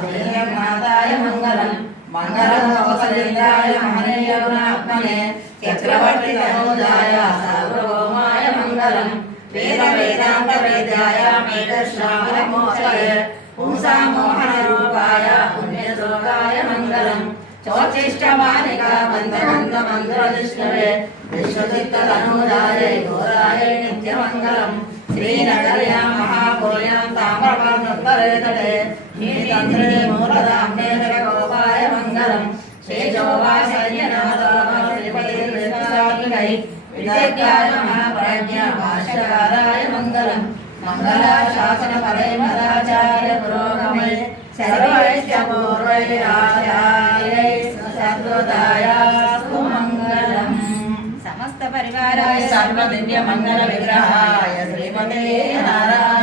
श्रीनाथाय मङ्गलम् मङ्गलं कौसलेन्द्राय महनीय गुणात्मने चक्रवर्ती तनूजाय सार्वभौमाय मङ्गलम् वेद वेदान्त वेद्याय मेघश्रावण मोक्षये पुंसा मोहन रूपाय पुण्यश्लोकाय मङ्गलम् चोचिष्टमानिका बन्धबन्ध मन्त्रविष्णवे विश्वचित्त तनूजाय घोराय नित्यमङ्गलम् श्रीनगर्यां महापुर्यां ताम्रपर्णोत्तरे तटे श्रीतन्त्रे मूलधाम्ने जगगोपाय मङ्गलम् श्रीशोभासैन्यनाथाय विद्याय महाप्रज्ञा भाष्यकाराय मङ्गलम् मङ्गलाशासनपदे मदाचार्य पुरोगमे सर्वैश्च पूर्वैराचार्यै सद्गतायास्तु मङ्गलम् समस्त परिवाराय सर्वदिव्य मंगल विग्रहाय श्रीमते नारायण